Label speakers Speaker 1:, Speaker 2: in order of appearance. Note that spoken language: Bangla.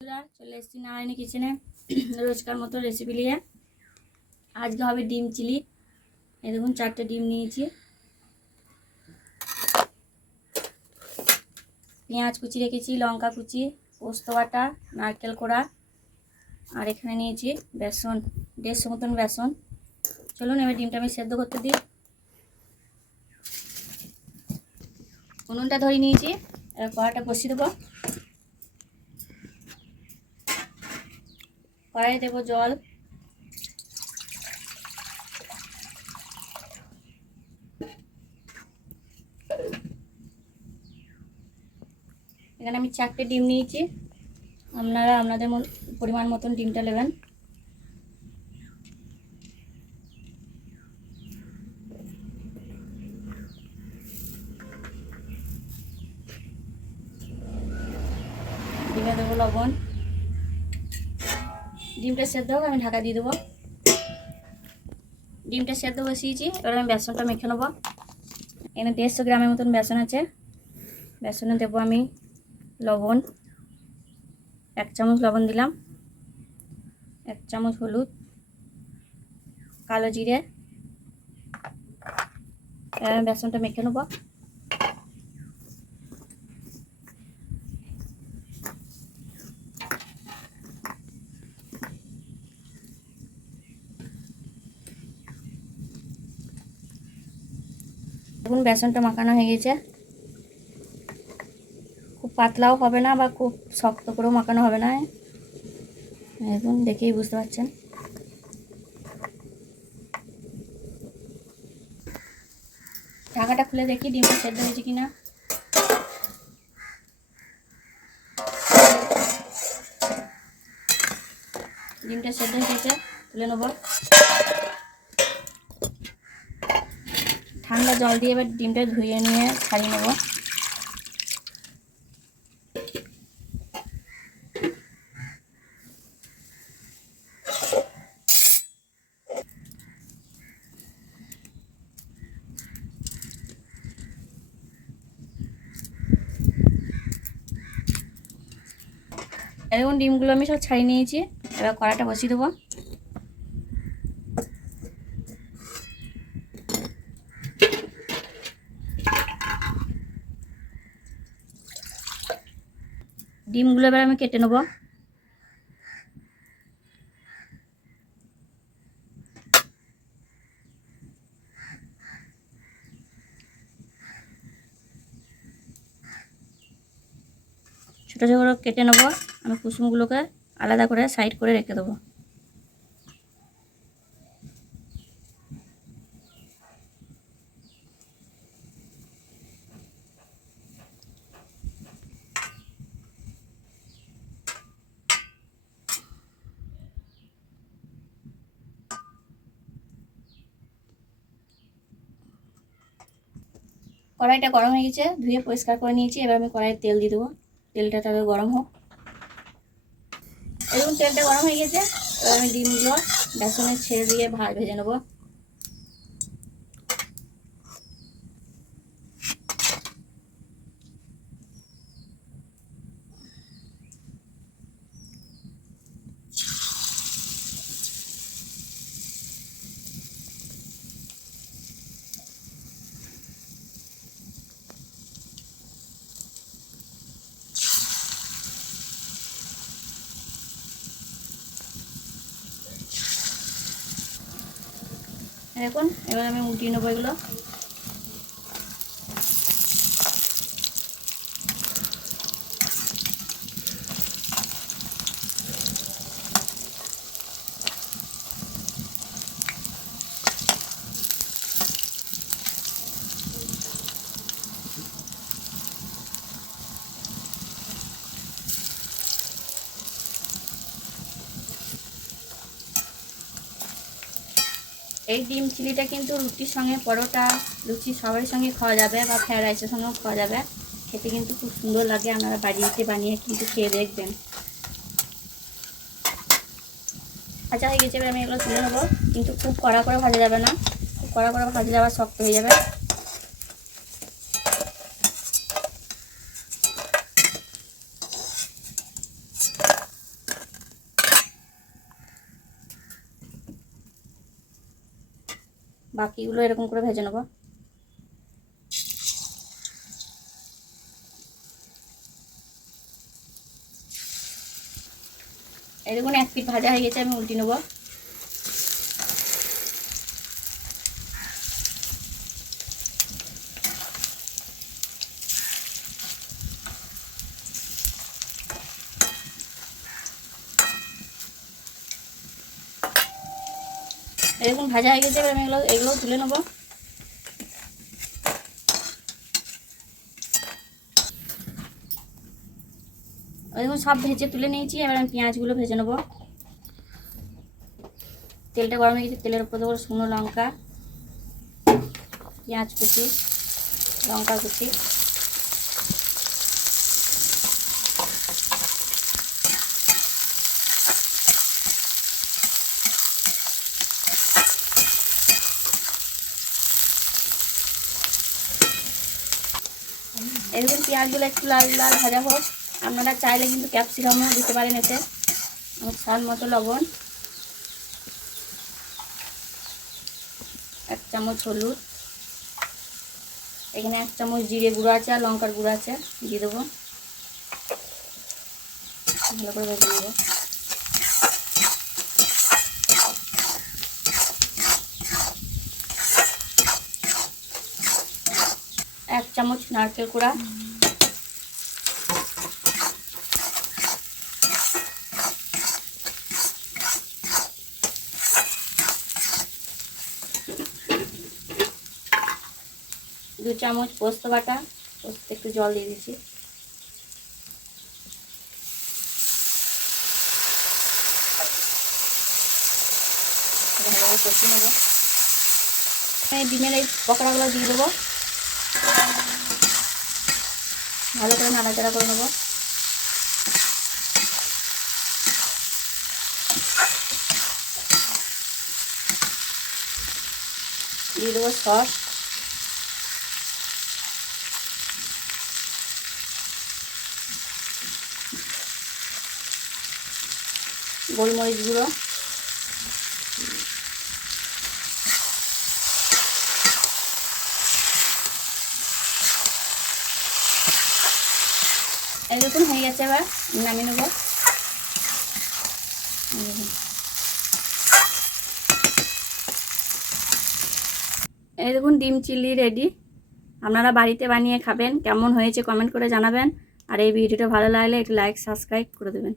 Speaker 1: বন্ধুরা, চলে এসেছি নারায়ণী কিচেনে রোজকার মতো রেসিপি নিয়ে। আজকে হবে ডিম চিলি। এই দেখুন, চারটে ডিম নিয়েছি। পেঁয়াজ কুচি রেখেছি, লঙ্কা কুচি, পোস্ত বাটা, নারকেল কোড়া। আর এখানে নিয়েছি বেসন, দেড়শো মতন বেসন। চলুন, এবার ডিমটা আমি সেদ্ধ করতে দিই। উনুনটা ধরে নিয়েছি, এবার কড়াটা বসিয়ে দেবো। কড়াই দেবো জল। এখানে আমি চারটে ডিম নিয়েছি। আপনারা আপনাদের পরিমাণ মতন ডিমটা নেবেন ডিমে দেবো লবণ ডিমটা সেদ্ধ হোক, আমি ঢাকা দিয়ে দেবো। ডিমটা সেদ্ধ বসিয়েছি এবার আমি বেসনটা মেখে নেব। এখানে দেড়শো গ্রামের মতন বেসন আছে। বেসনে দেবো আমি লবণ। এক চামচ লবণ দিলাম। এক চামচ হলুদ। কালো জিরে। এবার আমি বেসনটা মেখে নেব। দেখুন, বেসনটা মাখানো হয়ে গেছে। খুব পাতলাও হবে না বা খুব শক্ত করেও মাখানো হবে না। দেখুন, দেখেই বুঝতে পারছেন। ঢাকাটা খুলে দেখি, ডিমটা সেদ্ধ হয়েছে কিনা। ডিমটা সেদ্ধ হয়ে গেছে, তুলে নেব। ঠান্ডা জল দিয়ে এবার ডিমটা ধুয়ে নিয়ে ছাড়িয়ে নেব। এখন ডিমগুলো আমি সব ছাড়িয়ে নিয়েছি, এবার কড়াটা বসিয়ে দেবো। ডিমগুলো এবার আমি কেটে নেব। ছোটো ছোটো কেটে নেব। আমি কুসুমগুলোকে আলাদা করে সাইড করে রেখে দেবো। কড়াইটা গরম হয়ে গেছে, ধুয়ে পরিষ্কার করে নিয়েছি। এবার আমি কড়াইয়ের তেল দিয়ে দেবো। তেলটা তবে গরম হোক। এবং তেলটা গরম হয়ে গেছে, এবার আমি ডিমগুলো বেসনে ছেড়ে দিয়ে ভাত ভেজে নেব। দেখুন এবার আমি উঠিয়ে নেব এগুলো। এই ডিম চিলিটা কিন্তু রুটির সঙ্গে, পরোটা, লুচি সবার সঙ্গে খাওয়া যাবে বা ফ্রায়েড রাইসের সঙ্গেও খাওয়া যাবে। খেতে কিন্তু খুব সুন্দর লাগে, আপনারা বাড়িতে বানিয়ে কিন্তু খেয়ে দেখবেন। ভাজা হয়ে গেছে, এবার আমি এগুলো তুলে নেব। কিন্তু খুব কড়া করে ভাজা যাবে না। খুব কড়া করে ভাজা যাওয়া শক্ত হয়ে যাবে। বাকিগুলো এরকম করে ভেজে নেব। এরকম এক পিট ভাজা হয়ে গেছে আমি উল্টি নেব। এরকম ভাজা হয়ে গেছে আমি এগুলো এগুলো তুলে নেব দেখুন সব ভেজে তুলে নিয়েছি এবার আমি পেঁয়াজগুলো ভেজে নেব তেলটা গরম হয়ে গেছে তেলের উপর দেবো শুকনো লঙ্কা পেঁয়াজ কুচি লঙ্কা কুচি এরকম পেঁয়াজগুলো একটু লাল লাল ভাজা হোক। আপনারা চাইলে কিন্তু ক্যাপসিকামও দিতে পারেন এতে। স্বাদ মতো লবণ। এক চামচ হলুদ। এখানে এক চামচ জিরে গুঁড়ো আছে আর লঙ্কার গুঁড়ো আছে। দিয়ে দেবো। ভালো করে ভেজে নেব। এক চামচ নারকেল কুড়া। দু চামচ পোস্ত বাটা, পোস্ত একটু জল দিয়ে দিচ্ছি। ভালোভাবে কষিয়ে নেব। ডিমের এই পকোড়াগুলো দিয়ে দেবো। ভালো করে নাড়াচাড়া করে নেব। দিয়ে দেবো সস। গোলমরিচ গুঁড়ো। দেখুন, হয়ে গেছে এবার নামিয়ে নেব। দেখুন, ডিম চিলি রেডি। আপনারা বাড়িতে বানিয়ে খাবেন, কেমন হয়েছে কমেন্ট করে জানাবেন। আর এই ভিডিওটা ভালো লাগলে একটু লাইক, সাবস্ক্রাইব করে দেবেন।